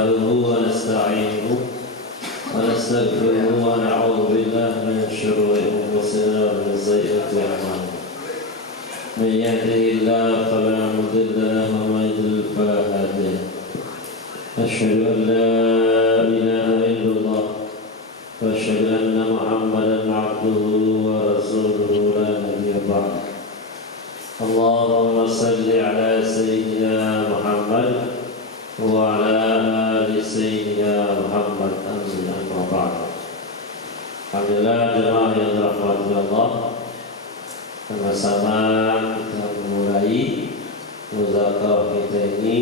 نحمده ونستعينه ونستغفره ونعوذ بالله من شرور أنفسنا ومن سيئات أعمالنا من يهده الله فلا مضل له ومن يضلل فلا هادي له أشهد أن لا إله إلا الله وأشهد أن محمدا عبده ورسوله لا نبي بعده اللهم صل على سيدنا محمد وعلى آل سيدنا محمد أما بعد. Alhamdulillah jemaah yang dirahmati Allah, sama-sama kita memulai muzakarah kita ini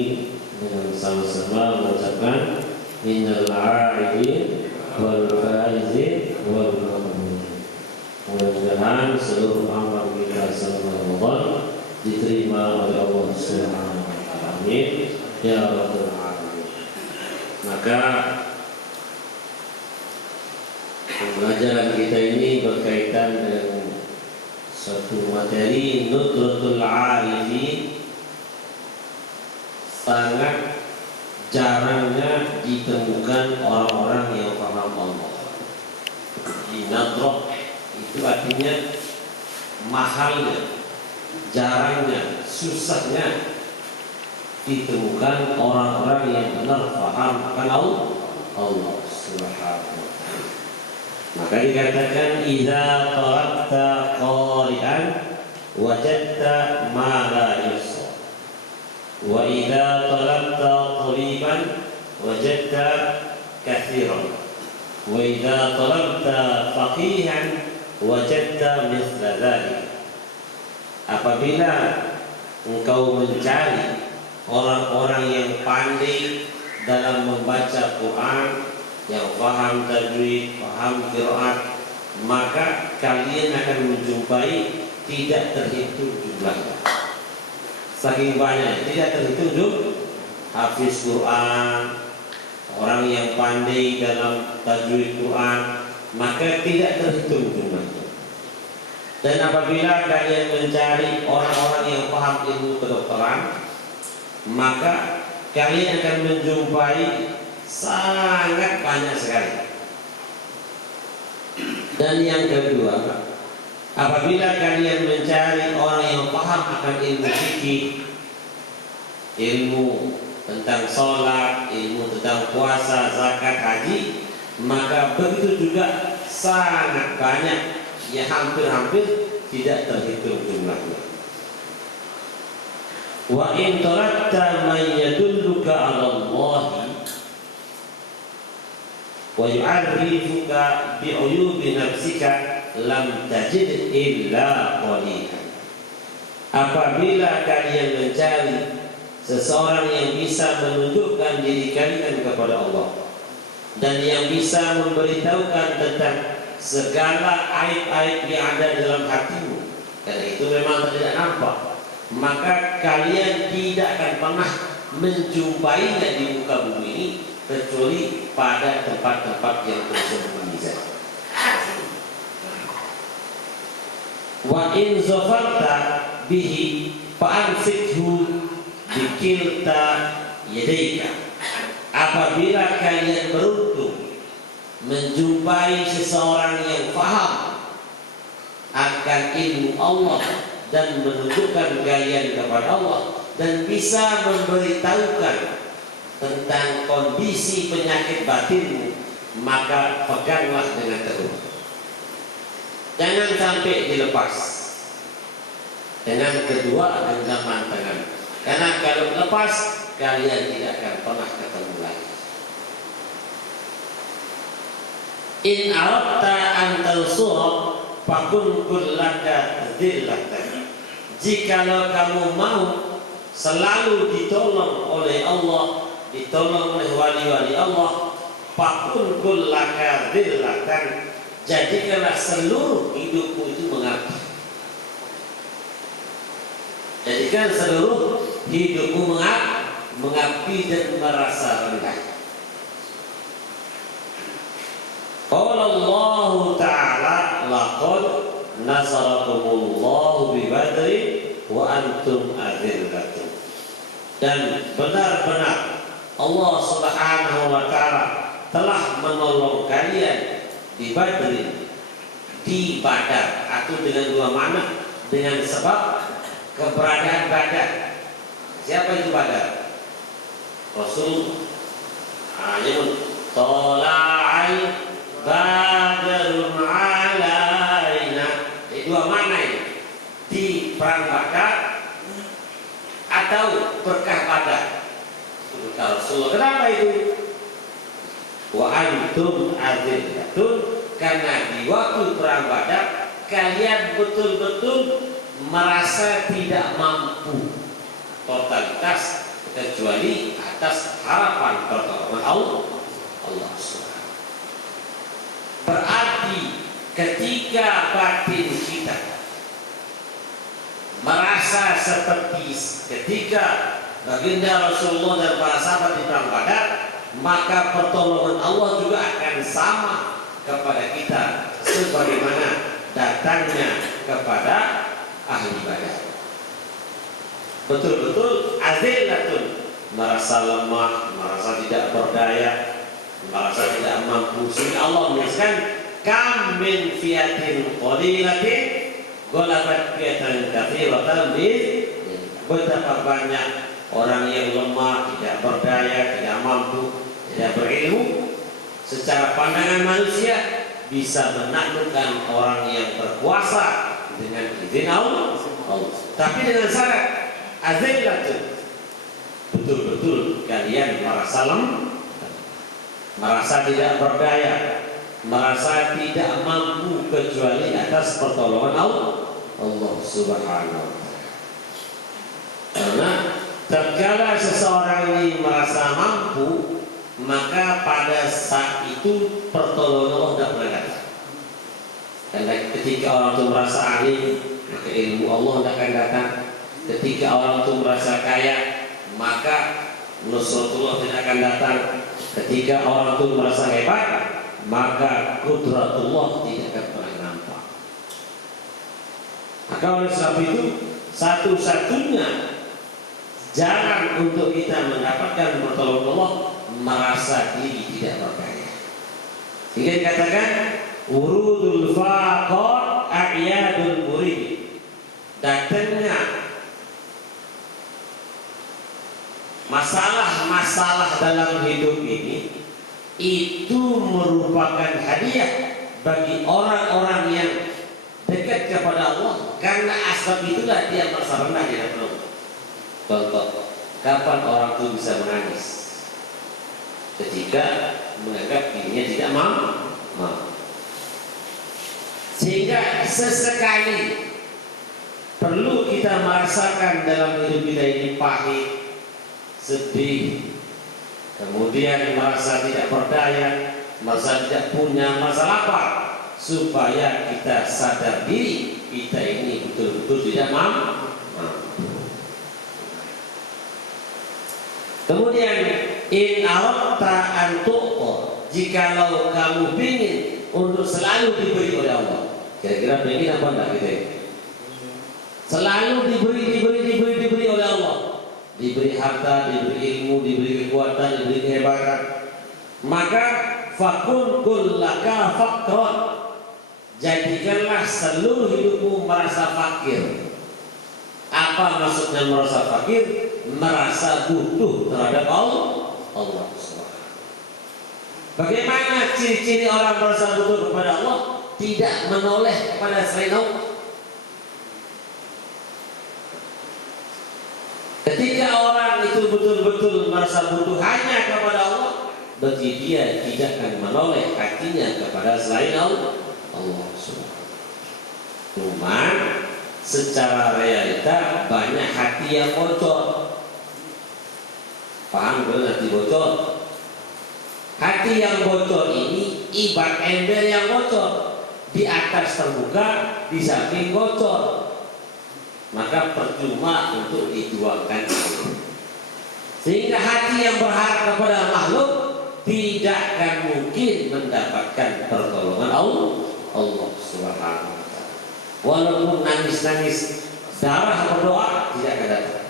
dengan sama-sama mengucapkan innal a'idin wal faizin wal mu'minin. Mudah-mudahan seluruh amal kita selama Ramadan diterima oleh Allah Subhanahu wa taala. Amin ya rabbal alamin. Maka pembelajaran kita ini berkaitan dengan suatu materi Nudratul Arifin, sangat jarangnya ditemukan orang-orang yang paham Allah. Nadrah itu artinya mahalnya, jarangnya, susahnya ditemukan orang-orang yang benar paham akan Allah Subhanahu wa taala. Maka dikatakan idza qara'ta qari'an wajadta ma la yuhsa wa idza talabta taliban wajadta katsiran wa idza talabta faqihan wajadta mithla dzalik. Apabila engkau mencari orang-orang yang pandai dalam membaca Quran, yang paham tajwid, paham qiraat, maka kalian akan menjumpai tidak terhitung jumlahnya. Saking banyak, tidak terhitung hafiz Quran, orang yang pandai dalam tajwid Quran, maka tidak terhitung jumlahnya. Dan apabila kalian mencari orang-orang yang paham ilmu kedokteran, maka kalian akan menjumpai sangat banyak sekali. Dan yang kedua, apabila kalian mencari orang yang paham akan ilmu fikih, ilmu tentang sholat, ilmu tentang puasa, zakat, haji, maka begitu juga sangat banyak, ya hampir-hampir tidak terhitung jumlahnya. Wa in tarakta man yadulluka 'ala Allah wa yu'arrifuka bi 'uyubi nafsika lam tajid illa qalilan. Apabila kalian mencari seseorang yang bisa menunjukkan diri kalian kepada Allah dan yang bisa memberitahukan tentang segala aib-aib yang ada dalam hatimu, karena itu memang tidak nampak, maka kalian tidak akan pernah menjumpainya di muka bumi ini kecuali pada tempat-tempat yang tersembunyi saja. Wa in zafarta bihi fa'amsikhu bikilta yadayka. Apabila kalian beruntung menjumpai seseorang yang faham akan ilmu Allah dan menunjukkan kalian kepada Allah dan bisa memberitahukan tentang kondisi penyakit batinmu, maka peganglah dengan teguh. Jangan sampai dilepas. Dengan kedua genggaman tangan. Karena kalau lepas, kalian tidak akan pernah ketemu lagi. In aradta an tansura fakun kullaka dzillatan. Jikalau kamu mau selalu ditolong oleh Allah, ditolong oleh wali-wali Allah, fakun kullaka dzillatan, jadikanlah seluruh hidupmu itu mengabdi. Jadikan seluruh hidupmu mengabdi dan merasa rendah. Qala Allah Ta'ala laqad nasarakumullahu bi Badrin wa antum adillatun. Dan benar-benar Allah Subhanahu wa taala telah menolong kalian di Badr, di Badar, atau dengan dua makna, dengan sebab keberadaan Badar. Siapa itu Badar? Rasul nyebut tola'al badrun alaina. Dua makna ini, di perang Badar atau berkah Badar. Rasulullah, kenapa itu? Wa antum azillatun, karena di waktu perang Badar kalian betul-betul merasa tidak mampu totalitas kecuali atas harapan pertolongan Allah SWT. Berarti ketika batin kita merasa seperti ketika baginda Rasulullah dan para sahabat di perang Badar, maka pertolongan Allah juga akan sama kepada kita sebagaimana datangnya kepada ahli Badar. Betul-betul azillatun, merasa lemah, merasa tidak berdaya, merasa tidak mampu. Sehingga Allah menuliskan kam min fiatin qalilatin ghalabat fiatan katsiratan bi. Betapa banyak orang yang lemah, tidak berdaya, tidak mampu, tidak berilmu, secara pandangan manusia bisa menaklukkan orang yang berkuasa dengan izin Allah. Tapi dengan syarat azillatun, betul-betul kalian merasa lemah, merasa tidak berdaya, merasa tidak mampu kecuali atas pertolongan Allah Subhanahu wa taala. Karena tatkala seseorang ini merasa mampu, maka pada saat itu pertolongan Allah tidak pernah datang. Karena ketika orang itu merasa alim, maka ilmu Allah tidak akan datang. Ketika orang itu merasa kaya, maka nusratullah tidak akan datang. Ketika orang itu merasa hebat, maka kudratullah tidak akan pernah nampak. Maka oleh sebab itu, satu-satunya jalan untuk kita mendapatkan pertolongan Allah merasa diri tidak berdaya. Sehingga dikatakan urudul faqat a'yadul murid, datangnya masalah-masalah dalam hidup ini itu merupakan hadiah bagi orang-orang yang dekat kepada Allah, karena asbab itulah dia merasa rendah di hadapan Allah. Contoh, kapan orang itu bisa menangis? Ketika menganggap dirinya tidak mampu. Sehingga sesekali perlu kita merasakan dalam hidup kita ini pahit, sedih, kemudian merasa tidak berdaya, merasa tidak punya, merasa lapar, supaya kita sadar diri kita ini betul-betul tidak mampu. Kemudian in aradta an tu'ta, jikalau kamu ingin untuk selalu diberi oleh Allah. Kira-kira ingin apa enggak kita ini? Selalu diberi oleh Allah. Diberi harta, diberi ilmu, diberi kekuatan, diberi kehebatan. Maka fakun kullaka faqran, jadikanlah seluruh hidupmu merasa fakir. Apa maksudnya merasa fakir? Merasa butuh terhadap Allah SWT. Bagaimana ciri-ciri orang merasa butuh kepada Allah? Tidak menoleh kepada selain Allah. Ketika orang itu betul-betul merasa butuh hanya kepada Allah, berarti dia tidak akan menoleh hatinya kepada selain Allah SWT. Cuma secara realita banyak hati yang bocor. Paham belum hati bocor? Hati yang bocor ini ibarat ember yang bocor, di atas terbuka, di samping bocor. Maka percuma untuk dituangkan. Sehingga hati yang berharap kepada makhluk tidak akan mungkin mendapatkan pertolongan Allah Subhanahu wa taala. Walaupun nangis-nangis darah berdoa tidak akan datang.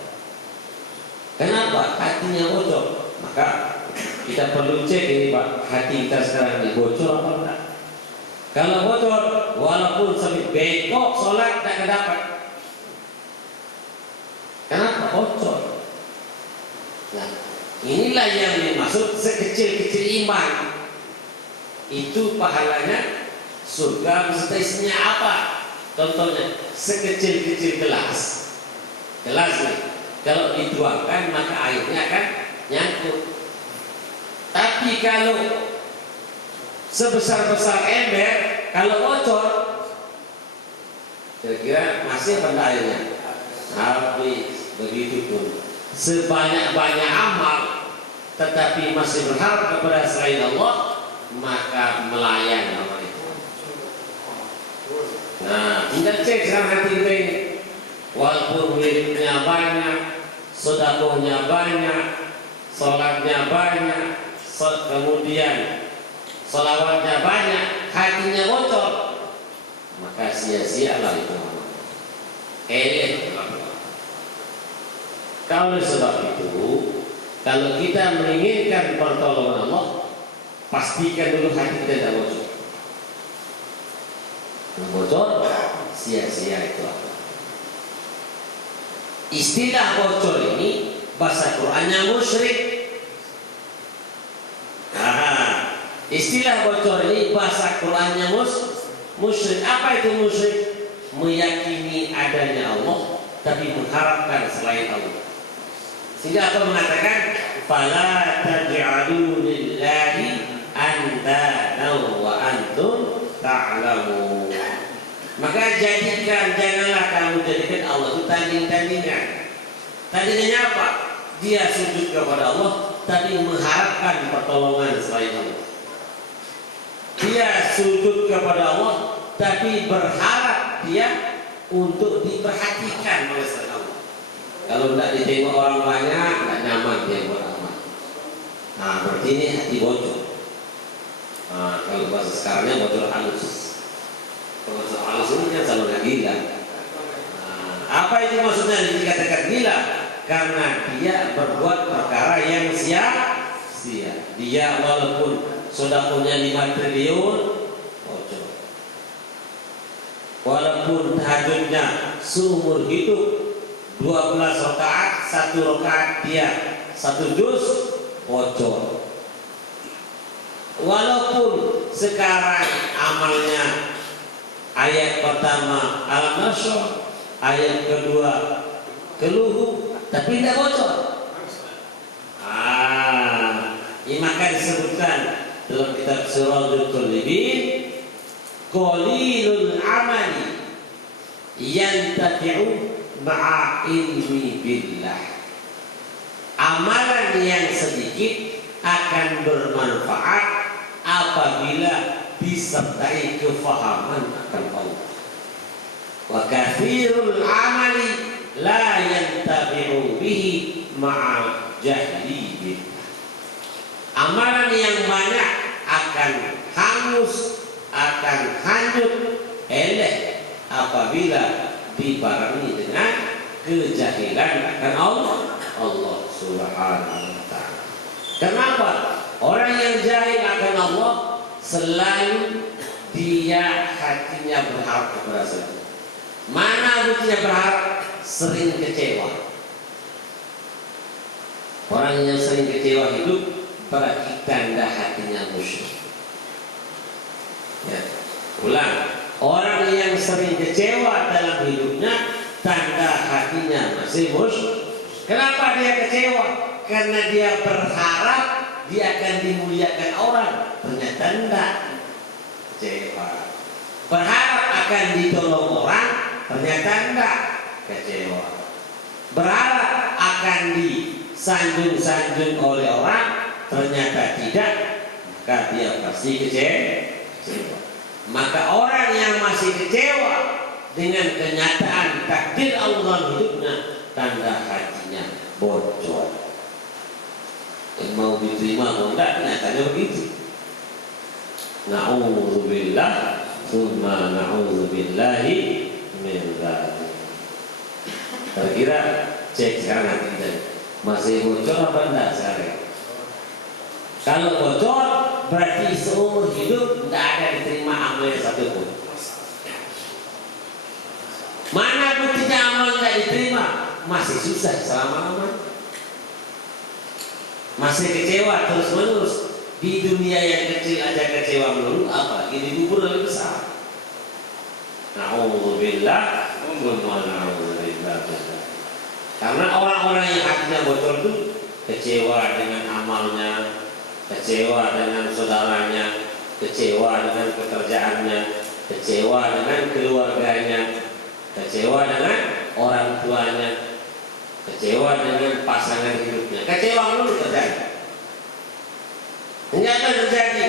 Kenapa? Hatinya bocor. Maka kita perlu cek ini Pak, hati kita sekarang ini bocor apa enggak. Kalau bocor, walaupun sampai bengkok sholat tidak dapat. Kenapa bocor? Nah, inilah yang dimaksud sekecil-kecil iman. Itu pahalanya surga beserta isinya apa? Contohnya sekecil-kecil gelas. Gelas nih, kalau dituangkan maka airnya akan nyangkut. Tapi kalau sebesar-besar ember, kalau bocor, kira-kira masih apa airnya? Habis. Begitu pun sebanyak-banyak amal, tetapi masih berharap kepada selain Allah, maka melayang amal itu. Nah, tinggal cek sekarang hati kita ini. Walaupun wiridnya banyak, sedekahnya banyak, sholatnya banyak, kemudian sholawatnya banyak, hatinya bocor, maka sia-sialah itu. Kalau sebab itu, kalau kita menginginkan pertolongan Allah, pastikan dulu hati kita tidak bocor. Bocor, sia-sia itu. Istilah bocor ini bahasa Qur'annya musyrik. Istilah bocor ini bahasa Qur'annya musyrik. Apa itu musyrik? Meyakini adanya Allah tapi mengharapkan selain Allah. Sehingga Allah mengatakan fala taj'alu lillahi andada wa antum ta'lamun. Maka janganlah kamu jadikan Allah itu tanding-tandingan. Tandingannya apa? Dia sujud kepada Allah tapi mengharapkan pertolongan selain Allah. Dia sujud kepada Allah tapi berharap dia untuk diperhatikan oleh selain Allah. Kalau tidak ditengok orang banyak, tidak nyaman dia buat amal. Nah, berarti ini hati bocor. Nah, kalau bahasa sekarangnya bocor halus. Kalau bocor halus ini kan sama dengan gila. Nah, apa itu maksudnya dikatakan gila? Karena dia berbuat perkara yang sia-sia. Dia walaupun sedekahnya 5 triliun, bocor. Walaupun tahajudnya seumur hidup 12 rakaat, 1 rakaat dia 1 juz, bocor. Walaupun sekarang amalnya ayat pertama Al-Nasr, ayat kedua Keluhu, tapi tidak bocor. Ini maka disebutkan dalam kitab Sirajul Talibin, qalilul amali yantafi'u ma'a ilmi billah. Amalan yang sedikit akan bermanfaat apabila disertai kefahaman akan Allah. Wa katsirul amali la yantafi'u bihi ma'a jahli billah. Amalan yang banyak akan hangus, akan hanyut, elek apabila dibarengi dengan kejahilan akan Allah Subhanahu wa ta'ala. Kenapa? Orang yang jahil akan Allah selalu dia hatinya berharap kepada Allah. Mana hatinya berharap? Sering kecewa. Orang yang sering kecewa hidup berarti tanda hatinya musyrik. Ya, ulang. Orang yang sering kecewa dalam hidupnya tanda hatinya masih musyrik. Kenapa dia kecewa? Karena dia berharap dia akan dimuliakan orang, ternyata tidak. Kecewa. Berharap akan ditolong orang, ternyata tidak. Kecewa. Berharap akan disanjung-sanjung oleh orang, ternyata tidak, maka dia pasti kecewa. Maka orang yang masih kecewa dengan kenyataan takdir Allah hidupnya, tanda hatinya bocor. Mau diterima mau enggak, nyatanya begitu. Na'udzubillah, tsumma na'udzubillahi min dzalik. Kira-kira cek sekarang hati kita masih bocor apa enggak sekarang? Kalau bocor berarti seumur hidup tidak ada diterima amalnya satupun. Mana buktinya amal tidak diterima? Masih susah selama-lamanya. Masih kecewa terus-menerus. Di dunia yang kecil aja kecewa melulu, apalagi di kubur lebih besar. Na'udzubillah. Karena orang-orang yang hatinya bocor itu kecewa dengan amalnya, kecewa dengan saudaranya, kecewa dengan pekerjaannya, kecewa dengan keluarganya, kecewa dengan orang tuanya, kecewa dengan pasangan hidupnya. Kecewa melulu terjadi. Ternyata terjadi.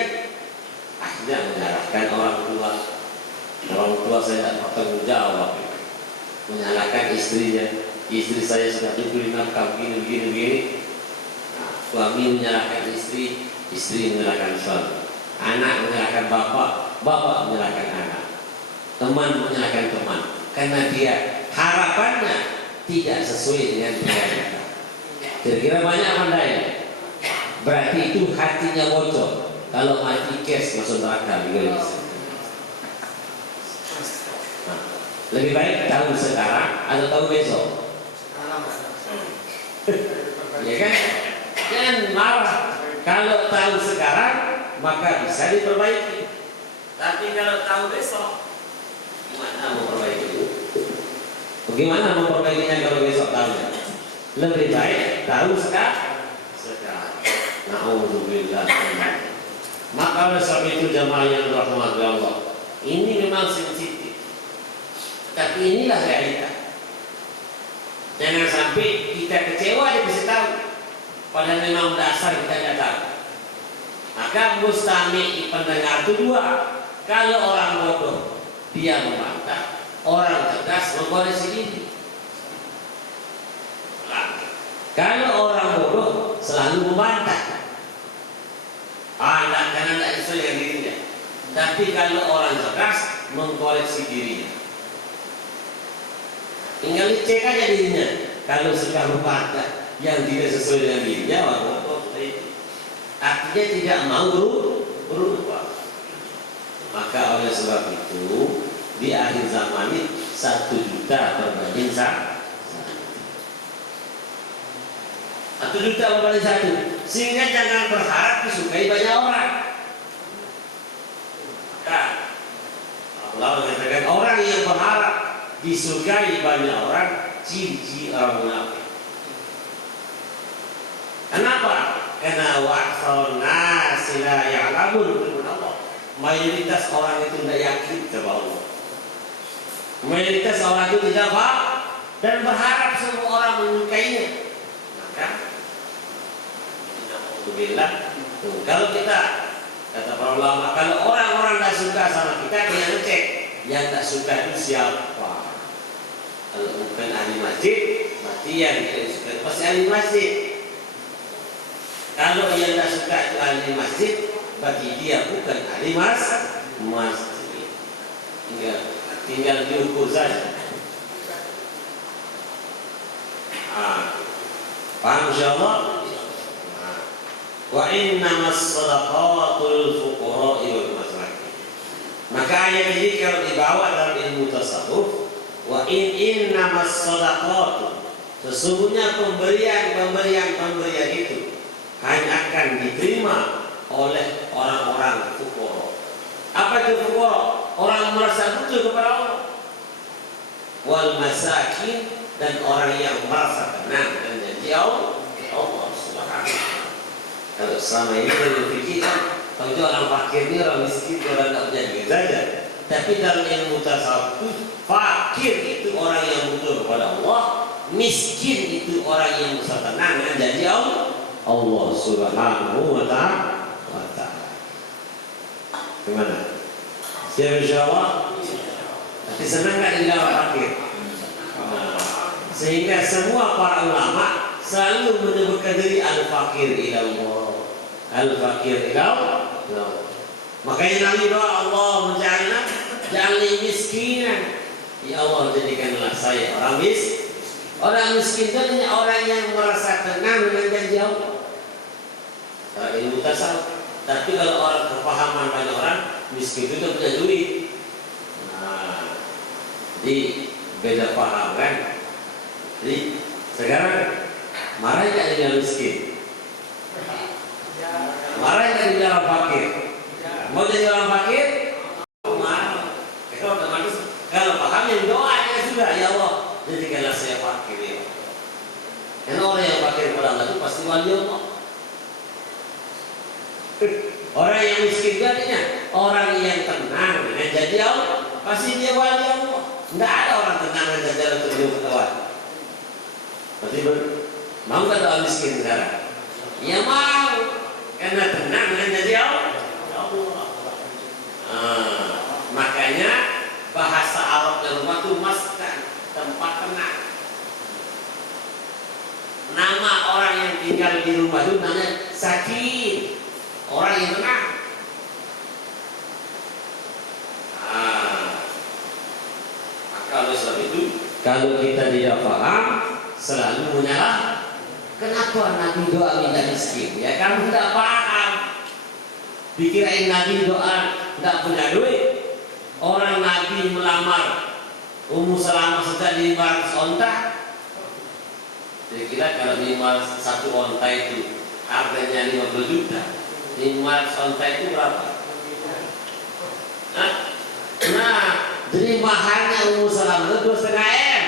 Akhirnya menyalahkan orang tua. Orang tua saya tidak bertanggung jawab. Menyalahkan istrinya. Istri saya sudah diberi nafkah begini. Nah, suami menyalahkan istri, istri menyalahkan suami. Anak menyalahkan bapak, bapak menyalahkan anak. Teman menyalahkan teman. Karena dia harapannya tidak sesuai dengan realita. Kira-kira banyak pandai. Berarti itu hatinya bocor. Kalau mati kes masuk neraka juga bisa. Nah, lebih baik tahu sekarang atau tahu besok. Ya kan? Jangan marah. Kalau tahu sekarang maka bisa diperbaiki. Tapi kalau tahu besok, gimana memperbaiki itu? Bagaimana memperbaikinya kalau besok tahu? Lebih baik tahu sekarang. Na'udzubillah. Maka oleh sebab itu jamaah yang dirahmati Allah, ini memang sensitif. Tapi inilah realita. Jangan sampai kita kecewa dikasih tahu, padahal memang dasar kita tidak tahu. Maka mustami pendengar itu dua. Kalau orang bodoh dia membantah, orang cerdas mengkoreksi diri. Kalau orang bodoh selalu membantah, karena tidak sesuai dengan dirinya. Tapi kalau orang cerdas mengkoreksi dirinya. Tinggal cek aja dirinya. Kalau suka membantah yang tidak sesuai dengan dirinya, orang bodoh artinya tidak mau berubah. Maka oleh sebab itu di akhir zaman ini 1 juta berbanding 1. 1 juta berbanding 1. Sehingga jangan berharap disukai banyak orang. Nah, Allah mengatakan orang yang berharap disukai banyak orang, ciri-ciri orang munafik. Kenapa? Karena wa'athon nasi la ya'lamun firman Allah. Mayoritas orang itu tidak yakin kepada Allah. Mayoritas orang itu tidak paham dan berharap semua orang menyukainya. Maka alhamdulillah, kalau kita kata para ulama, kalau orang-orang tidak suka sama kita, dia ngecek yang tak suka itu siapa. Kalau bukan ahli masjid, berarti yang tidak suka pasti ahli masjid. Kalau yang tak suka itu ahli masjid, berarti dia bukan ahli masjid. Tinggal diukur saja. Paham insyaallah? Wa innamas sadaqatul fuqara'i wal masakin. Maka ayat ini kalau dibawa dalam ilmu tasawuf, wa innamas sadaqatu, sesungguhnya pemberian itu hanya akan diterima oleh orang-orang fuqara. Apa itu fuqara? Orang merasa butuh kepada Allah. Wal masakin, dan orang yang merasa tenang dan janji Allah Subhanahu. Kalau selama ini kita berpikir, kalau itu orang fakir ini orang miskin, orang tidak punya duit saja. Tapi dalam ilmu tasawuf, fakir itu orang yang butuh kepada Allah, miskin itu orang yang merasa tenang dan janji Allah Subhanahu wa ta'ala. Gimana? Siap insyaallah? Tapi senang tak jadi orang fakir? Sehingga semua para ulama selalu menyebutkan diri al-fakir ilallah, al-fakir ilallah. Makanya Nabi doa, Allah ja'alni miskinan, ya Allah jadikanlah saya orang miskin. Orang miskin itu hanya orang yang merasa tenang dengan janji Allah. Kalau ilmu tasawuf. Tapi kalau orang kepahaman banyak orang miskin itu punya duit. Nah, jadi beda paham kan. Jadi sekarang marah nggak jadi miskin? Marah nggak jadi orang fakir? Mau jadi orang fakir? Marah. Kalau otomatis kalau paham yang doa ya sudah, ya Allah jadikanlah saya fakir ya. Karena orang yang fakir kepada Allah itu pasti wali Allah. Orang yang miskin artinya orang yang tenang dengan janji Allah pasti dia wali Allah. Tidak ada orang tenang dengan janji Allah terjun ketawa. Berarti mau nggak orang miskin sekarang? Ya mau, karena tenang dengan janji Allah. Makanya bahasa Arabnya rumah itu maskan, tempat tenang. Nama orang yang tinggal di rumah itu namanya sakin, orang yang tenang. Maka oleh sebab itu kalau kita tidak paham selalu menyalah. Kenapa Nabi doa minta miskin? Ya kamu tidak paham. Dikirain Nabi doa tidak punya duit. Orang Nabi melamar Ummu Salamah saja 500 onta. Kira-kira kalau 1 onta itu harganya 50 juta, 500 onta itu berapa? Nah, jadi mahalnya Ummu Salamah itu 2,5 M.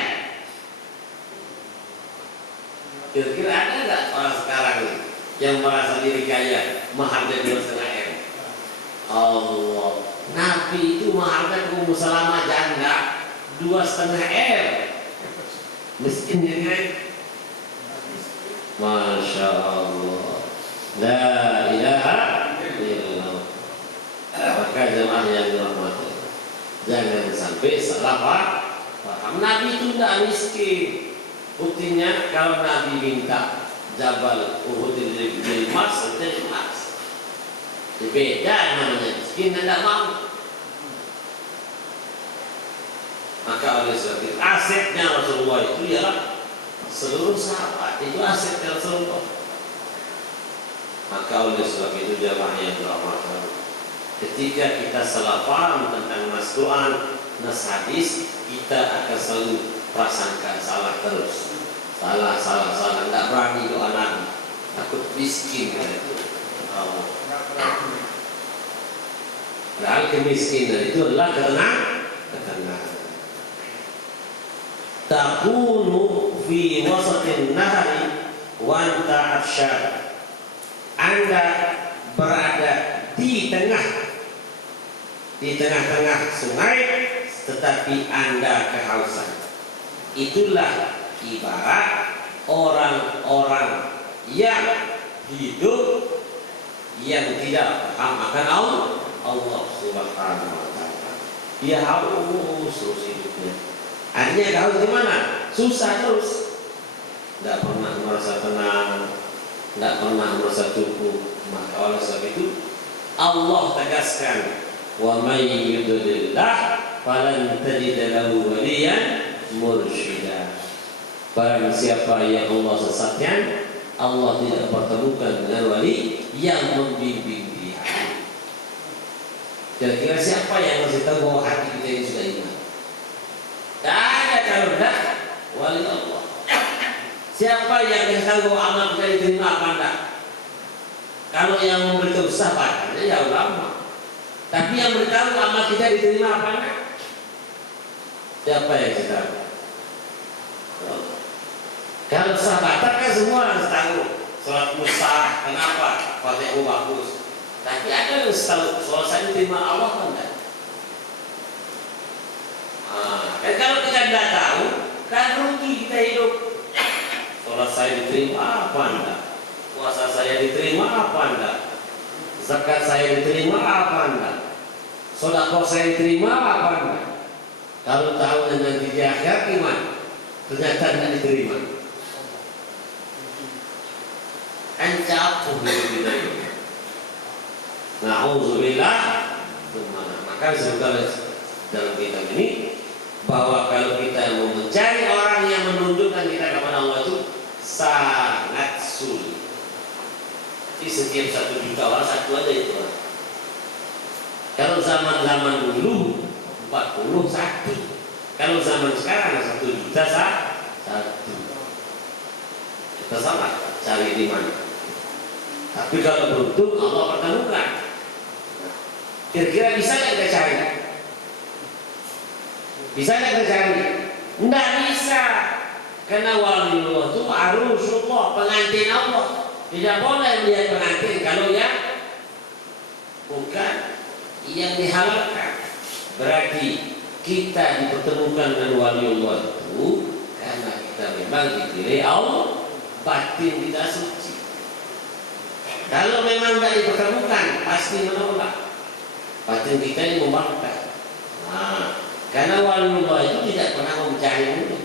Kira-kira ada nggak orang sekarang nih yang merasa diri kaya mahalnya 2,5 M? Allah, Nabi itu mahalkan Ummu Salamah janda 2,5 M. Miskin ya. Masya Allah, la ilaha illallah. Maka jemaah yang dirahmati, jangan sampai salah paham. Nabi itu tidak miskin. Buktinya kalau Nabi minta Jabal Uhud jadi emas, jadi emas. Beda namanya miskin dan tidak mau. Maka oleh sebab itu asetnya Rasulullah itu ialah seluruh sahabat, itu asetnya Rasulullah. Maka oleh sebab itu jamaah yang dirahmati, ketika kita salah paham tentang nas Quran, nas hadis, kita akan selalu prasangka salah terus. Salah, tidak berani doa Nabi, takut miskin kan itu. Padahal kemiskinan itu adalah ketenangan. Takunu fi wasatin nahari wa anta afshar. Anda berada di tengah-tengah sungai, tetapi Anda kehausan. Itulah ibarat orang-orang yang hidup yang tidak paham akan Allah Subhanahu wa ta'ala. Dia haus terus hidupnya. Artinya haus gimana? Susah terus. Tidak pernah merasa tenang, tidak pernah merasa cukup. Maka oleh sebab itu Allah tegaskan, wa may yudlillah falan tajid lahu waliyan mursyida. Barang siapa yang Allah sesatkan, Allah tidak pertemukan dengan wali yang membimbing dia. Kira-kira siapa yang masih tahu bahwa hati kita ini sudah iman? Tak ada kalau tidak wali Allah. Siapa yang tahu bahwa amal kita diterima apa enggak? Kalau yang memberitahu sahabat, ya ulama. Tapi yang beritahu amal kita diterima apa enggak? Siapa yang kita tahu? Kalau sahabat kan semua harus tahu sholat musah, kenapa? Fatihah bagus. Tapi ada yang tahu sholat saya diterima Allah kan enggak? Kalau kita tidak tahu, kan rugi kita hidup. Sholat saya diterima apa enggak? Puasa saya diterima apa enggak? Zakat saya diterima apa enggak? Sedekah saya diterima apa enggak? Kalau tahu nanti di akhirat gimana? Ternyata tidak diterima. Kan capek kita ini. Na'udzubillah. Maka sebetulnya dalam kitab ini bahwa kalau kita mau mencari orang yang menunjukkan kita kepada Allah itu sangat sulit. Di setiap 1 juta orang satu aja itu orang. Kalau zaman dulu 41, kalau zaman sekarang 1 juta satu. Kita sama cari di mana. Tapi kalau beruntung Allah pertemukan. Kira-kira bisa nggak kita cari? Bisa nggak kita cari? Nggak bisa. Karena waliullah itu arusullah, pengantin Allah. Tidak boleh melihat pengantin kalau ya bukan yang dihalalkan. Berarti kita dipertemukan dengan waliullah itu karena kita memang dipilih Allah, batin kita suci. Kalau memang tidak dipertemukan, pasti menolak. Batin kita ini membantah. Nah, karena waliullah itu tidak pernah mencari mulut.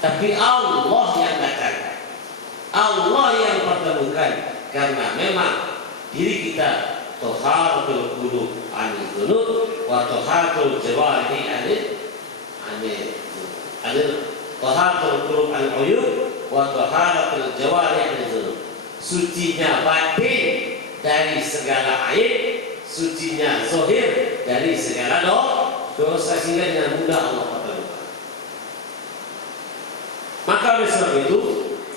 Tapi Allah yang datang, Allah yang pertemukan, karena memang diri kita toharatul qulub anil dzunub wa toharatul jawarihi anil toharatul qulub anil uyub wa toharatul jawarihi anil dzunub. Sucinya batin dari segala aib, sucinya zahir dari segala dosa, sehingga dengan mudah Allah pertemukan. Maka oleh sebab itu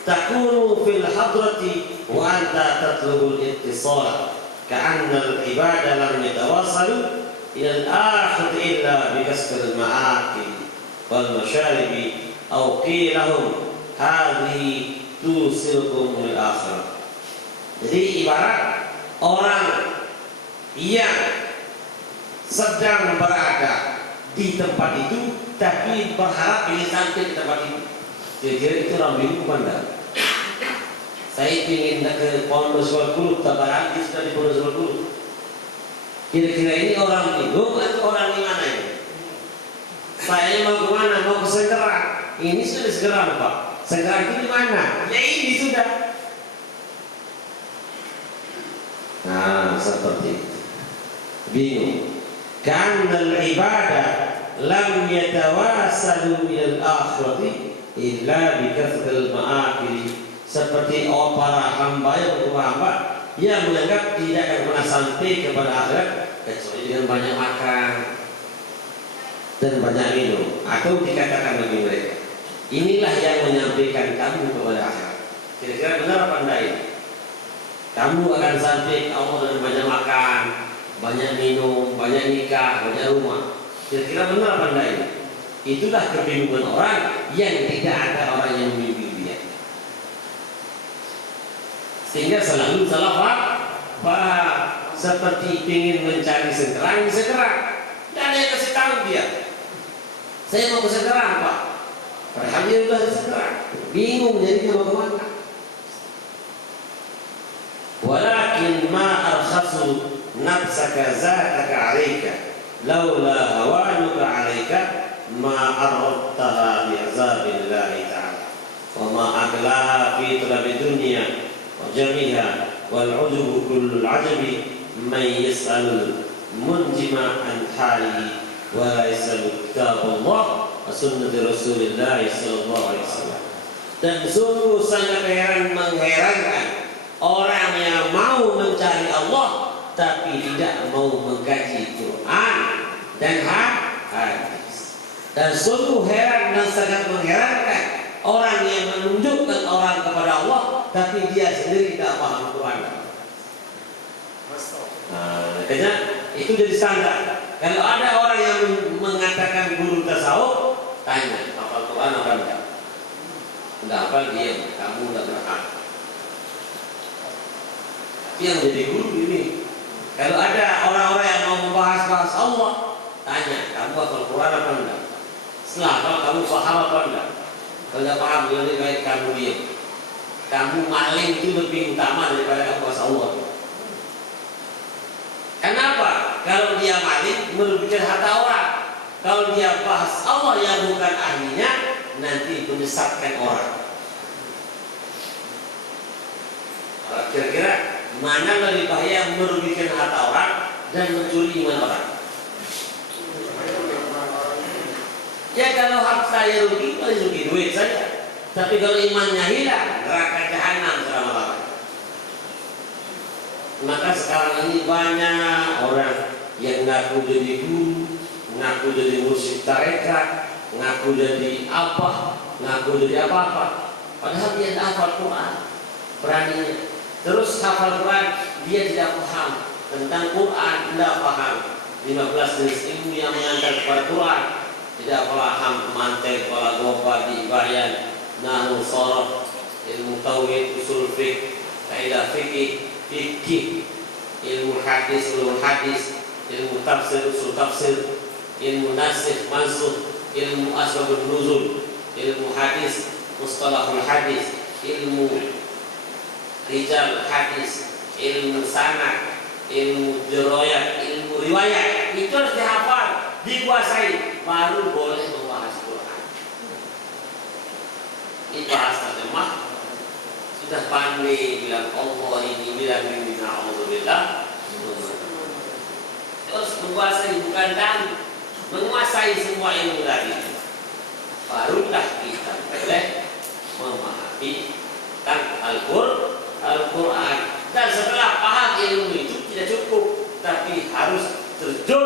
takunu fil hadrati wa anta tatlubul ittisal ka'anna al-ibadah lam yatawassalu ila al-akhir illa bi kasbil ma'akil wal masharibi aw qilahum hadhihi tusilkum lil akhirah. Jadi ibarat orang yang sedang berada di tempat itu tapi berharap ingin sampai di tempat itu. Kira-kira itu orang bingung mana? Saya ingin ke Pondok Sepuluh, tabaran sudah di Pondok Sepuluh. Kira-kira ini orang bingung atau orang di mana ini? Saya mau ke mana? Mau ke Segerang. Ini sudah Segerang Pak. Segerang itu di mana? Ya ini sudah. Nah seperti itu. Bingung. Karena ibadah lam yatawasalu ilal akhirati illa bikathil ma'akil, seperti para hamba yang menganggap tidak akan pernah sampai kepada akhirat kecuali dengan banyak makan dan banyak minum. Atau dikatakan bagi mereka, inilah yang menyampaikan kamu kepada akhirat. Kira-kira benar apa enggak ini? Kamu akan sampai ke Allah dengan banyak makan, banyak minum, banyak nikah, banyak rumah. Kira-kira benar apa enggak ini? Itulah kebingungan orang yang tidak ada orang yang membimbing dia, sehingga selalu salah paham. Seperti ingin mencari Segerang, dan dia kasih tahu dia, saya mau ke Segerang Pak, padahal dia sudah ke Segerang, bingung jadi mau kemana. Walakin ma arkhasu nafsaka zataka alaika laula hawanuka alaika ma arradtaha li azabillahi ta'ala wa ma aglaha fi talabi dunya wa jamiha wal ujubu kullul ajabi man yas'alul munjima an halihi wa la yas'alu kitabullah wa sunnati rasulillah sallallahu alaihi wasallam. Dan sungguh sangat mengherankan orang yang mau mencari Allah tapi tidak mau mengkaji Quran dan hadis. Dan sungguh heran dan sangat mengherankan orang yang menunjukkan orang kepada Allah tapi dia sendiri tidak paham Quran. Makanya itu jadi standar. Kalau ada orang yang mengatakan guru tasawuf, tanya hafal Quran apa enggak? Enggak hafal, diam. Kamu enggak berhak. Yang jadi guru ini. Kalau ada orang-orang yang mau membahas Allah, tanya kamu hafal Quran apa enggak? Setelah kalau kamu paham apa enggak? Kalau enggak paham, lebih baik kamu diam. Kamu maling itu lebih utama daripada kamu bahas Allah. Kenapa? Kalau dia maling merugikan harta orang. Kalau dia bahas Allah yang bukan ahlinya, nanti menyesatkan orang. Kira-kira mana lebih bahaya merugikan harta orang dan mencuri iman orang? Ya kalau harta saya rugi, paling rugi duit saja. Tapi kalau imannya hilang, neraka jahanam selama-lamanya. Maka sekarang ini banyak orang yang ngaku jadi guru, ngaku jadi musik tarekat, ngaku jadi apa, ngaku jadi apa-apa. Padahal dia tidak hafal Quran, beraninya. Terus hafal Quran, dia tidak paham tentang Quran, tidak paham 15 jenis ilmu yang mengantar kepada Quran, tidak paham mantek, pola gofa, bayan, nahwu, sorof, ilmu tauhid, usul fiqh, kaidah fikih, ilmu hadis, ilmu tafsir, usul tafsir, ilmu nasikh, mansukh, ilmu asbabun nuzul, ilmu hadis, mustalahul hadis, ilmu rijal hadis, ilmu sanad, ilmu dirayat, ilmu riwayat. Itu harus dihafal, dikuasai, baru boleh membahas Quran. Ini bahasa terjemah sudah pandai bilang Allah ini, bilang ini, na'udzubillah. Terus menguasai, bukan tahu, menguasai semua ilmu tadi, barulah kita boleh memahami tentang Al-Quran. Dan setelah paham ilmu itu tidak cukup, tapi harus terjun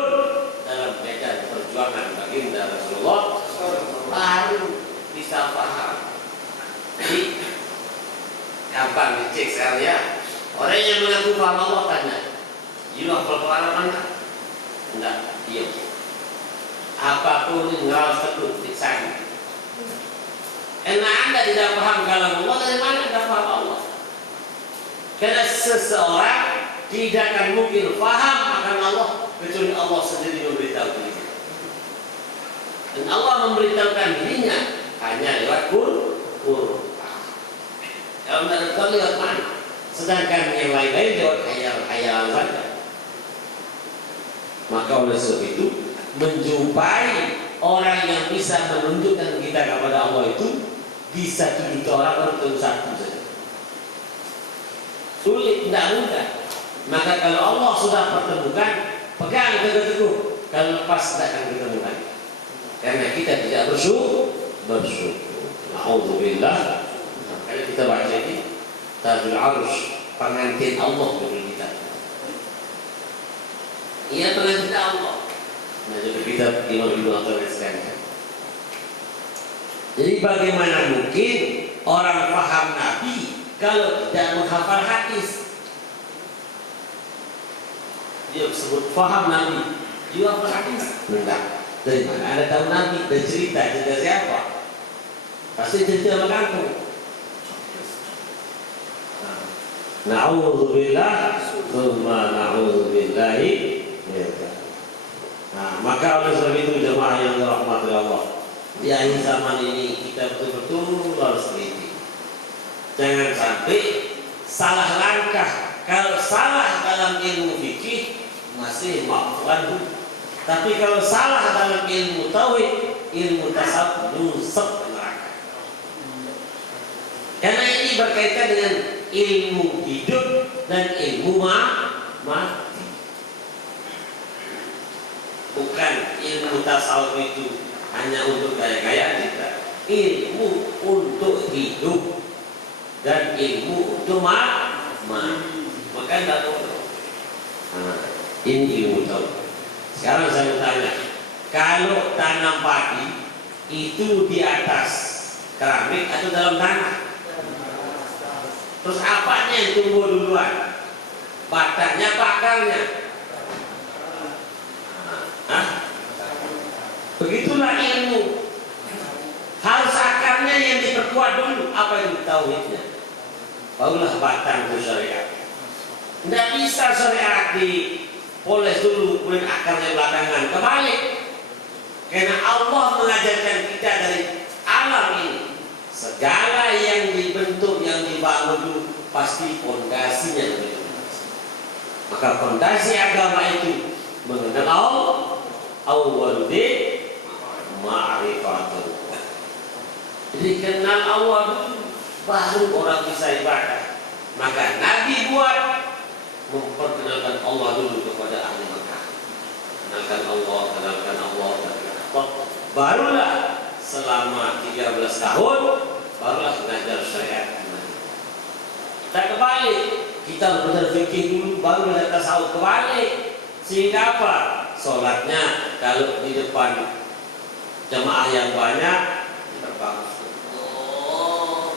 dalam medan perjuangan baginda Rasulullah, baru bisa paham. Jadi gampang dicek saya. Orang yang mengaku paham Allah tanya, you hafal Quran mana? Enggak, diam. Apapun yang harus teguh dicari. Karena Anda tidak paham kalam Allah, dari mana Anda paham Allah? Karena seseorang tidak akan mungkin paham akan Allah kecuali Allah sendiri memberitahu dirinya. Dan Allah memberitahukan dirinya hanya lewat Quran. Kalau tidak tahu lewat mana? Sedangkan yang lain-lain lewat khayal-khayalan saja. Maka oleh sebab itu, menjumpai orang yang bisa menunjukkan kita kepada Allah itu bisa 7 orang atau 1 saja. Sulit, tidak mudah. Maka kalau Allah sudah pertemukan, pegang teguh-teguh. Kalau lepas tidak akan ditemukan. Karena kita tidak bersyukur. Na'udzubillah. Kalau kita baca ini, Tajul Arus, pengantin Allah bagi kita. Ia pengantin Allah. Nah, jadi kita Imam Ibnu Athaillah sekalian. Jadi bagaimana mungkin orang paham Nabi kalau tidak menghafal hadis? Dia sebut paham Nabi, dia hafal hadis? Enggak. Dari mana Anda tahu Nabi? Dari cerita siapa? Pasti cerita bergantung. Na'udzubillah, tsumma na'udzubillahi. Nah, maka oleh sebab itu jemaah yang dirahmati Allah, di akhir zaman ini kita betul-betul harus teliti. Jangan sampai salah langkah. Kalau salah dalam ilmu fikih masih maafkan, tapi kalau salah dalam ilmu tauhid, ilmu tasawuf, nyungsep neraka. Karena ini berkaitan dengan ilmu hidup dan ilmu mati. Bukan ilmu tasawuf itu hanya untuk gaya-gaya, tidak. Ilmu untuk hidup dan ilmu untuk mati. Maka tidak boleh. Ini ilmu tahu. Sekarang saya bertanya, kalau tanam padi itu di atas keramik atau dalam tanah? Terus apanya yang tumbuh duluan? Batangnya, akarnya? Begitulah ilmu. Harus akarnya yang diperkuat dulu. Apa itu tauhidnya? Barulah batang itu syariat. Tidak bisa syariat dipoles dulu kemudian akarnya belakangan. Kebalik. Karena Allah mengajarkan kita dari alam ini, segala yang dibentuk, yang dibangun dulu pasti fondasinya begitu. Maka fondasi agama itu mengenal Allah. Awal di ma'rifatullah. Jadi kenal Allah dulu, baru orang bisa ibadah. Maka Nabi buat memperkenalkan Allah dulu kepada ahli Makkah. Kenalkan Allah. Barulah selama 13 tahun barulah mengajar syariat. Kita kembali, Kita belajar fikih dulu, baru belajar tasawuf kebalik. Sehingga apa? Sholatnya kalau di depan jemaah yang banyak kita bagus. Oh.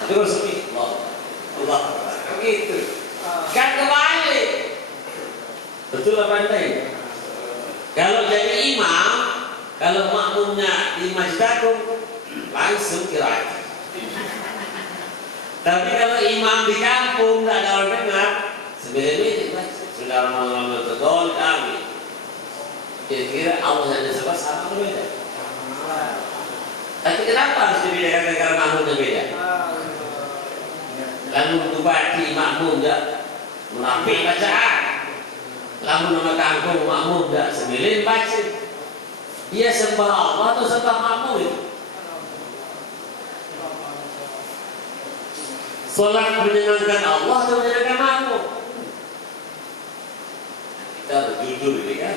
Tapi kalau sepi, Allah, begitu. Kan kebalik. Betul apa enggak? Kalau jadi imam, kalau makmumnya di Masjid Agung, langsung kiraat. Tapi kalau imam di kampung tidak ada orang dengar, sebenarnya sudah lama-lama tergol kami. Kira-kira Allah hanya sebab sama berbeda. Tapi kenapa harus dibedakan karena makmumnya beda? Lalu bupati makmum tidak menapik bacaan. Lalu nama kampung makmum tidak sembilan baca. Dia sembah Allah atau sembah makmum itu? Salat menyenangkan Allah atau menyenangkan makmum? Kita harus jujur ini kan.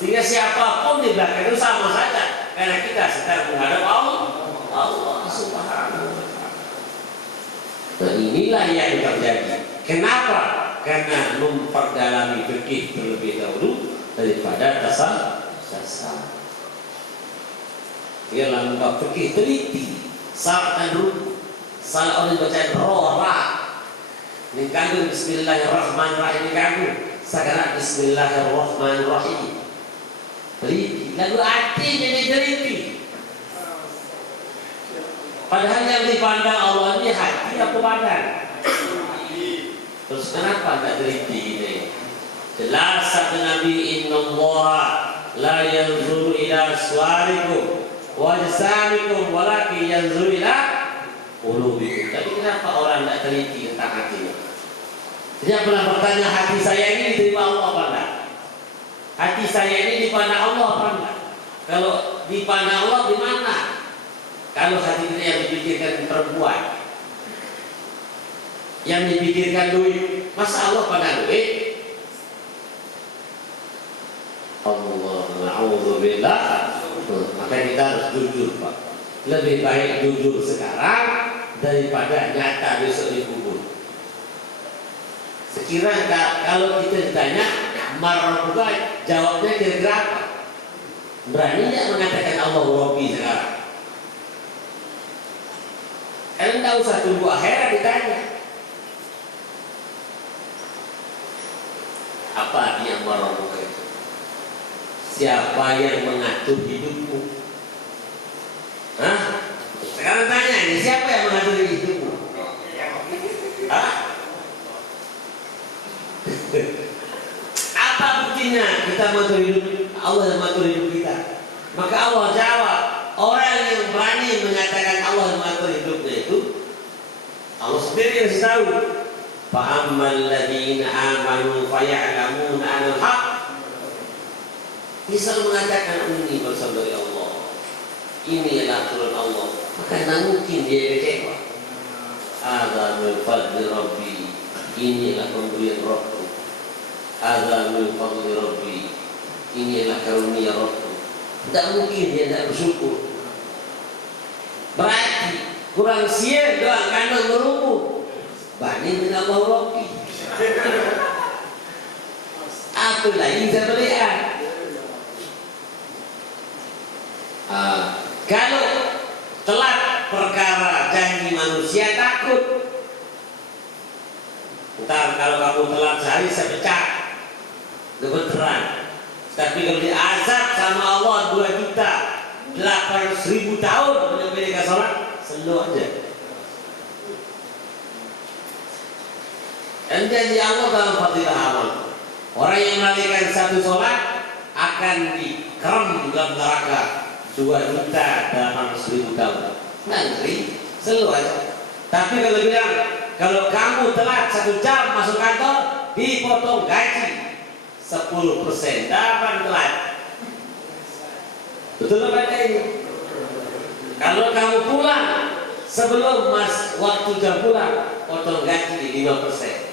Sehingga siapapun di belakang itu sama saja, karena kita sedang menghadap Allah Subhanahu wa Ta'ala. Nah, inilah yang terjadi. Kenapa? Karena memperdalami fikih terlebih dahulu daripada tasawuf. Dia dalam bab fikih teliti, syarat dan rukun. Salah orang baca roh-ra. Ini kagum Bismillahirrahmanirrahim, ini kagum. Sekarang Bismillahirrahmanirrahim. Teliti. Lalu artinya diteliti. Padahal yang dipandang Allah ini hati atau badan? Terus kenapa tidak teliti ini? Jelas sabda Nabi, Innallaha la yanzuru ila suwarikum wa ajsamikum walakin yanzuru ila qulubikum. Tapi kenapa orang tidak teliti tentang hatinya? Dia pernah bertanya, hati saya ini diterima Allah apa enggak? Hati saya ini dipandang Allah apa enggak? Kalau dipandang Allah di mana? Kalau hati kita yang dipikirkan perempuan, yang dipikirkan duit, masa Allah pada duit? Allah na'udzubillah. Maka kita harus jujur, Pak. Lebih baik jujur sekarang daripada nyata besok di kubur. Sekiranya kalau kita ditanya marabbuka, jawabnya kira-kira apa? Berani nggak mengatakan Allah Rabbi sekarang? Kalian tidak usah tunggu akhirat ditanya. Apa dia marabbuka itu? Siapa yang mengatur hidupmu? Hah? Sekarang tanya ini, siapa yang mengatur hidupmu? Hah? Apa buktinya kita mengatur hidup Allah yang mengatur hidup kita? Maka Allah jawab, orang yang berani mengatakan Allah yang mengatur hidupnya itu Allah sendiri yang tahu. Fa ammal ladzina amanu fa ya'lamuna anal haq. Bisa mengatakan ini berasal dari Allah. Ini adalah aturan Allah. Maka tidak mungkin dia kecewa. Hadza min fadli Rabbi. Inilah pemberian Rabbku. Hadza min fadli Rabbi. Inilah karunia Rabbku. Tidak mungkin dia tidak bersyukur. Berarti kurang siap doa karena merumput. Bani min Allah Rabbi. Apa lagi saya melihat? Kalau telat perkara janji manusia takut. Ntar kalau kamu telat sehari saya pecah. Kebetulan. Tapi kalau diazab sama Allah 2.800.000 tahun menyembelih sholat, selu aja. Dan janji Allah dalam fadilah amal. Orang yang menunaikan satu sholat akan dikerem dalam neraka 2.800.000 tahun. Nanti selu aja. Tapi kalau bilang, kalau kamu telat 1 jam masuk kantor, dipotong gaji 10%. Dapat telat. Betul apa ini? Kalau kamu pulang sebelum waktu jam pulang, potong gaji 5%.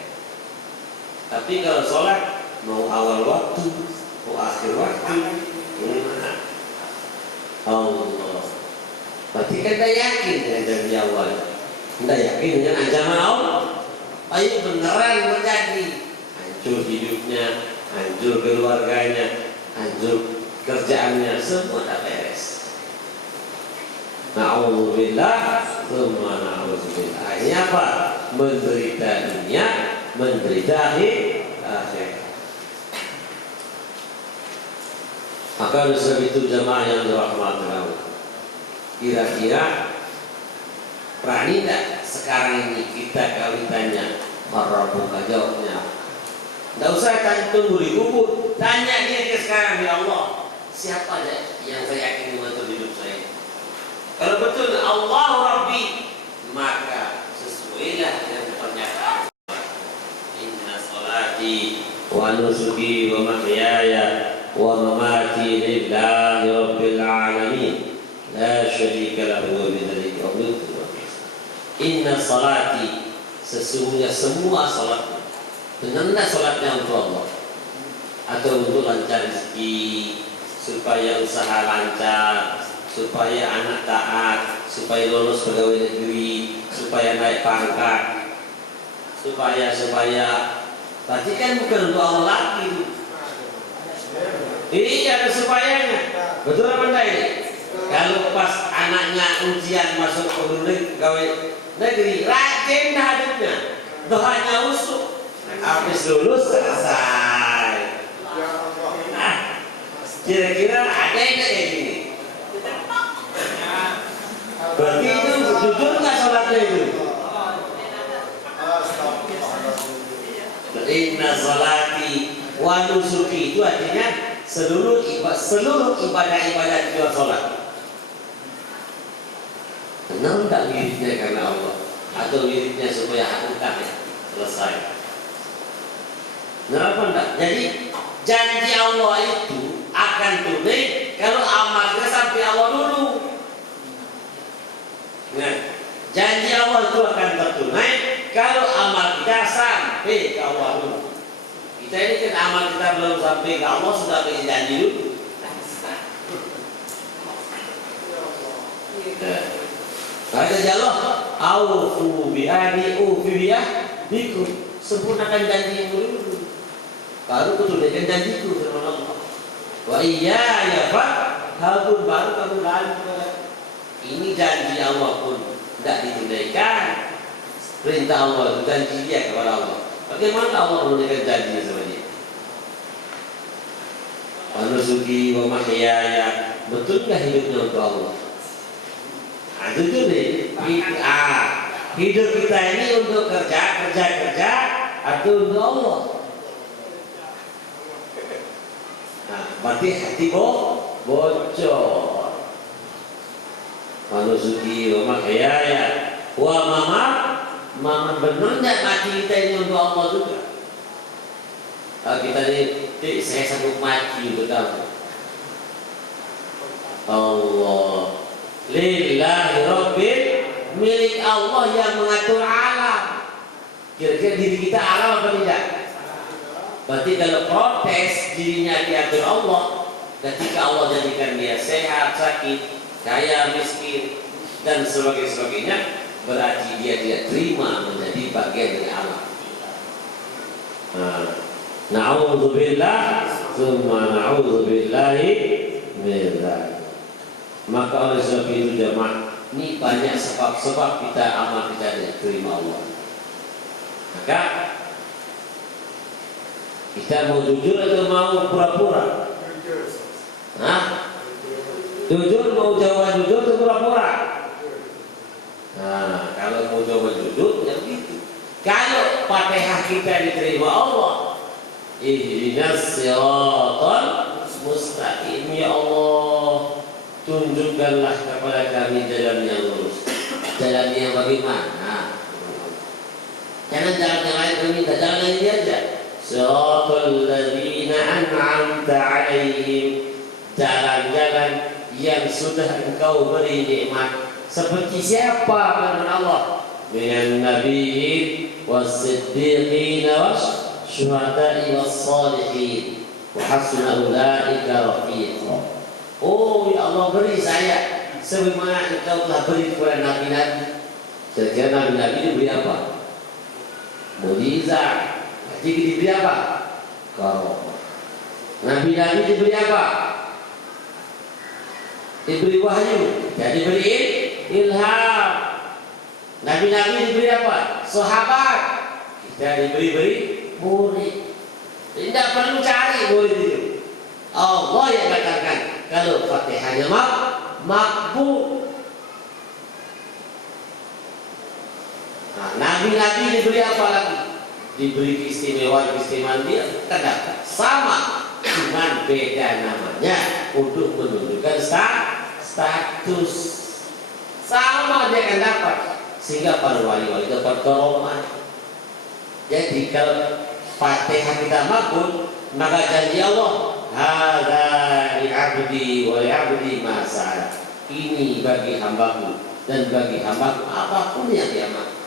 Tapi kalau sholat mau awal waktu, mau akhir waktu, Allah. Berarti kan tidak yakin dengan janji awal, tidak yakin dengan ancaman Allah. Ayo beneran terjadi, hancur hidupnya, hancur keluarganya, hancur kerjaannya, semua tak beres. Na'udzubillah, semua na'udzubillah. Akhirnya apa? Menderita dunia, menderita akhirat. Maka oleh sebab itu jamaah yang dirahmati Allah, kira-kira berani tidak sekarang ini kita kalau ditanya Rabbuka, jawabnya tidak usah tunggu di kubur, tanya dia ke sekarang, ya Allah, siapa aja yang saya yakin mengatur hidup saya? Kalau betul Allah Rabbi, maka sesuailah dengan pernyataan inna salati wa nusuki wa mahyaya wa mamati lillahi rabbil alamin la syarika lahu wa bidzalika umirtu. Inna salati, sesungguhnya semua salatnya, denganlah salatnya untuk Allah atau untuk lancar rezeki, supaya usaha lancar, supaya anak taat, supaya lolos pegawai negeri, supaya naik pangkat, supaya berarti kan bukan untuk Allah lagi. Ini ada supayanya, betul apa enggak ini? Kalau pas anaknya ujian masuk pegawai negeri, rajin hadapnya, doanya usuk, habis lulus selesai. Nah, kira-kira ada yang kayak gini? Berarti itu jujur nggak sholatnya itu? Inna sholati wa nusuki, itu artinya seluruh ibadah-ibadah di luar sholat. Kenal tak wiridnya karena Allah, atau wiridnya supaya hakikah selesai? Kenapa enggak? Jadi janji Allah itu akan tunai kalau amal kita sampai Allah dulu. Nah, janji Allah itu akan tertunai kalau amal kita sampai ke Allah dulu. Kita ini kan amal kita belum sampai ke Allah, sudah punya janji dulu. Kata Allah, aufu bi'ani ufi bikum, sempurnakan janji dulu, baru kutunaikan janjiku, firman Allah. Wa iyaya fa'budun, baru kamu lalu. Ini janji Allah pun tidak ditunaikan. Perintah Allah itu janji dia kepada Allah. Bagaimana Allah menunaikan janjinya sama dia? Wa nusuki wa mahyaya, betulkah hidupnya untuk Allah? Nah, jujur nih, hidup kita ini untuk kerja atau untuk Allah. Nah, berarti hati bocor. Manusuki wa mahyaya wa mama benar nggak mati kita ini untuk Allah juga? Kalau kita ini, saya sanggup mati untuk kamu. Allah. Lillahi rabbil, milik Allah yang mengatur alam. Kira-kira diri kita alam apa tidak? Berarti kalau protes dirinya diatur Allah, ketika Allah jadikan dia sehat, sakit, kaya, miskin, dan sebagainya, berarti dia tidak terima menjadi bagian dari alam. Na'udzubillah, summa na'udzubillahi min dzalik. Maka oleh sebab itu jemaah, ini banyak sebab-sebab kita amal kita diterima Allah. Maka kita mau jujur atau mau pura-pura? Nah, jujur, mau jawab jujur atau pura-pura? Nah, kalau mau jawab jujur, ya begitu. Kalau Fatihah kita diterima Allah, ihdinas siratal mustaqim, ya Allah, tunjukkanlah kepada kami jalan yang lurus. Jalan yang bagaimana? Jangan jalan yang lain, kami minta jalan yang ini aja. Siratal ladzina an'amta 'alaihim, jalan-jalan yang sudah Engkau beri nikmat. Seperti siapa firman Allah? Minan nabiyyin was-siddiqin wasyuhada'i was-shalihin wa hasuna ulaika rafiqa. Oh ya Allah, beri saya sebagaimana Engkau telah beri kepada nabi-nabi. Kira-kira nabi-nabi diberi apa? mukjizat. Jadi diberi apa? Karamah. Nabi-nabi diberi apa? Diberi wahyu, jadi diberi ilham. Nabi-nabi diberi apa? Sahabat. Kita diberi murid. Tidak perlu cari murid itu. Allah yang katakan kalau Fatihahnya makbul. Nah, nabi-nabi diberi apa lagi? Diberi keistimewaan dia tidak sama, cuman beda namanya untuk menunjukkan status. Sama dia akan dapat, sehingga para wali-wali dapat karamah. Jadi kalau Fatihah kita makbul, maka janji Allah, hadza li 'abdi wa li 'abdi ma sa'ala. Ini bagi hambaku dan bagi hambaku apapun yang dia mau.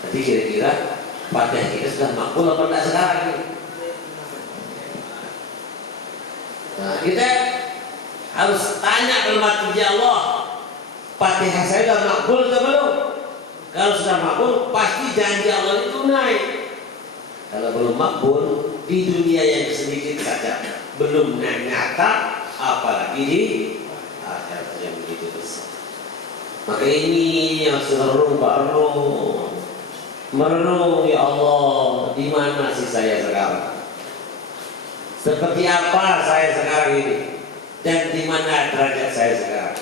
Jadi kira-kira Fatihah kita sudah makbul apa tidak sekarang ini? Nah, kita harus tanya kepada Allah, Fatihah saya sudah makbul atau belum? Kalau sudah makbul, pasti janji Allah itu naik. Kalau belum makbul, di dunia yang sedikit saja belum nyata, apalagi di akhirat yang begitu besar. Maka ini yang serenung merenung, ya Allah, di mana sih saya sekarang? Seperti apa saya sekarang ini? Dan di mana derajat saya sekarang?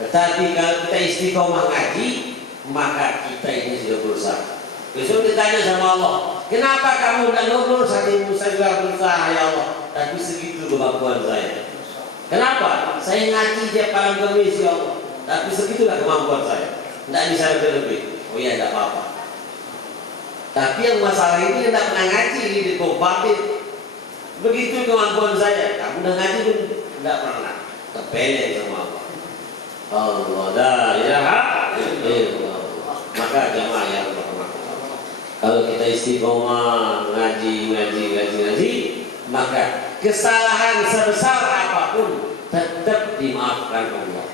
Tetapi kalau kita istiqomah ngaji, maka kita ini sudah berusaha. Besok ditanya sama Allah, kenapa kamu dan lulus hatimu? Saya juga berusaha, ya Allah, tapi segitu kemampuan saya. Kenapa? Saya ngaji tiap malam Kamis, ya Allah, tapi segitulah kemampuan saya. Tidak bisa lebih. Oh ya, tidak apa-apa. Tapi yang masalah ini tidak pernah ngaji di kompatit. Begitu kemampuan saya. Kamu udah ngaji pun tidak pernah. Kepeleng sama Allah. Allah la ilaha illallah. Maka jamaah yang berhormat, kalau kita istiqomah ngaji, maka kesalahan sebesar apapun tetap dimaafkan Allah.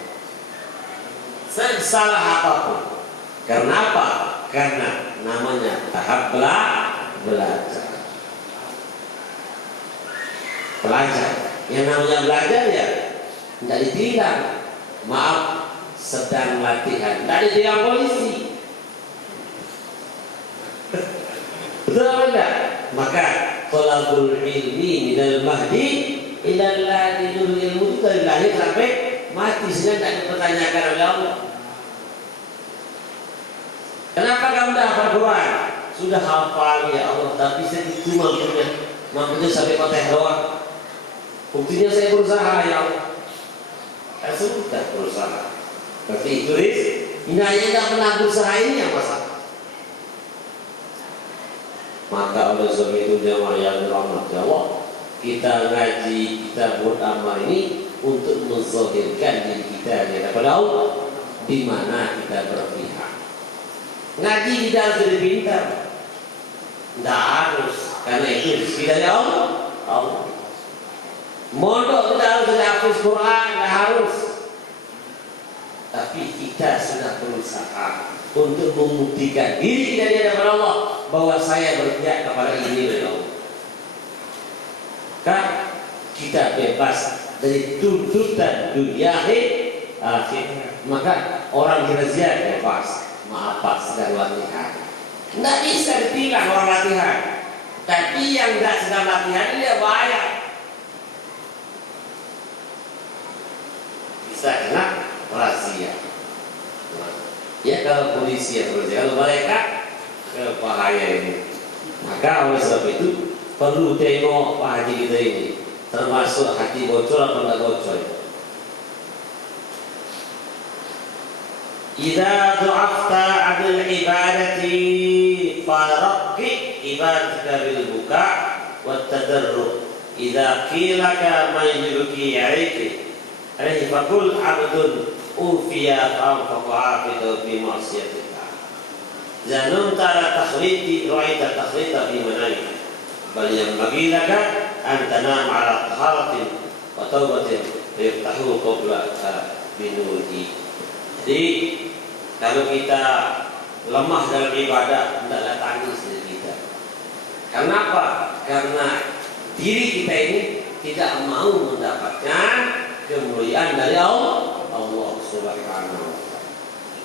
Sesalah apapun. Karena apa? Karena namanya tahap belajar. Yang namanya belajar ya tidak ditilang. Maaf, sedang latihan. Tidak ditilang polisi. Betul apa enggak? Maka thalabul ilmi minal mahdi ilal ladzi ilmu itu dari lahir sampai mati, sehingga tidak dipertanyakan oleh Allah. Kenapa kamu dah hafal Quran? Sudah hafal ya Allah, tapi saya itu mampunya sampai Fatihah doang. Buktinya saya berusaha ya Allah. Saya sudah berusaha. Berarti itu ini hanya tidak pernah berusaha ini yang masalah. Maka oleh sebab itu jamaah yang dirahmati Allah, kita ngaji, kita beramal ini untuk menzahirkan diri kita di hadapan Allah, di mana kita berpihak. Ngaji tidak harus jadi pintar, tidak harus, karena itu rezeki dari Allah. Mondok tidak harus jadi hafiz Quran, tidak harus. Tapi kita sudah berusaha untuk membuktikan diri kita di hadapan Allah bahwa saya berpihak kepada ini dari Allah. Kan kita bebas dari tuntutan dunia akhir. Maka orang kira bebas. Maaf Pak, sedang latihan. Tidak bisa ditilang orang latihan. Tapi yang tidak sedang latihan dia bayar. Bisa kena rahasia. Ya kalau polisi yang bekerja, kalau mereka bahaya ini. Maka oleh sebab itu perlu tengok Pak Haji kita ini, termasuk hati bocor atau tidak bocor. Idza du'afta 'adil ibadati faraqi ibadatika bil buka wat tadarru. Idza qilaka ma yubki 'alaiki alaihi faqul 'abdun ufiya fa'aqidu bi ma'siyatika. Zanum tara takhliti ra'aita takhlita fi manamika. Bal yanbaghi laka an tanam 'ala taharatin wa taubatin yaftahu qabla binuri. Jadi kalau kita lemah dalam ibadah, hendaklah tangis diri kita. Kenapa? Karena diri kita ini tidak mau mendapatkan kemuliaan dari Allah Subhanahu wa Ta'ala.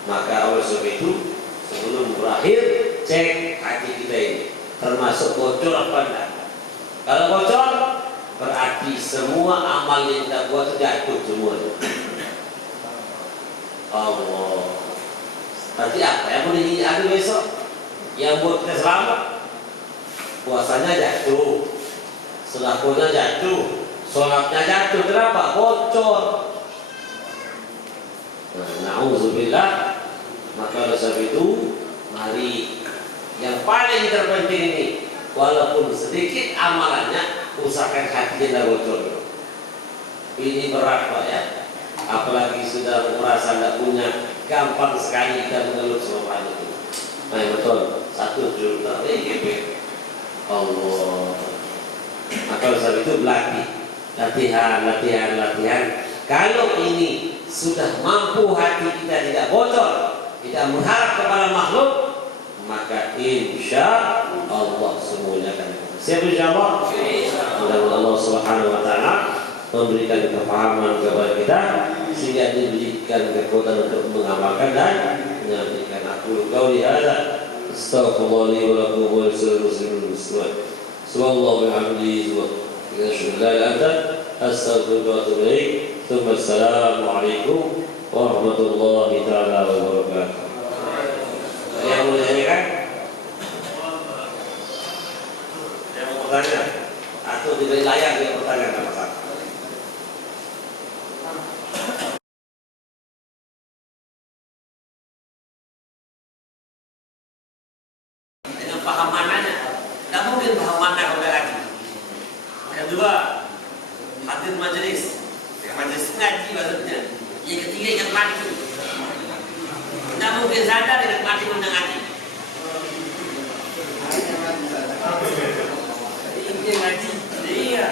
Maka oleh sebab itu sebelum berakhir cek hati kita ini termasuk bocor apa enggak. Kalau bocor berarti semua amal yang kita buat jatuh semuanya. Allah. Berarti apa yang boleh diadu besok? Yang buat kita selamat. Puasanya jatuh, sedekahnya jatuh, sholatnya jatuh. Kenapa? Bocor. Na'udzubillah. Maka oleh sebab itu mari yang paling terpenting ini, walaupun sedikit amalannya, usahakan hati tidak bocor. Ini berat Pak ya. Apalagi sudah merasa tidak punya, gampang sekali kita mengeluh sama Pak itu. Nah betul, 1 juta GP. Allah. Maka oleh sebab itu berlatih, latihan. Kalau ini sudah mampu hati kita tidak bocor, tidak mengharap kepada makhluk, maka insya Allah semuanya akan siap insya Allah. Mudah-mudahan Allah Subhanahu wa Ta'ala memberikan kefahaman kepada kita sehingga diberikan kekuatan untuk mengamalkan dan menyampaikan. Aku qauli hadza astaghfirullah li wa lakum wa lisa'iril muslimin subhanallah bihamdihi wa asyhadu an la ilaha illa anta astaghfiruka wa atubu ilaik. Assalamu alaikum warahmatullahi taala wabarakatuh. Yang mau ditanyakan? Yang mau bertanya? Atau diberi layar dia bertanya sama saya? Dengan paham mananya, tidak mungkin paham mana kembali lagi. Kedua, hadir majelis ngaji maksudnya. Yang ketiga ingat mati. Tidak mungkin sadar ingat mati mendengarnya. Ini ngaji. Iya.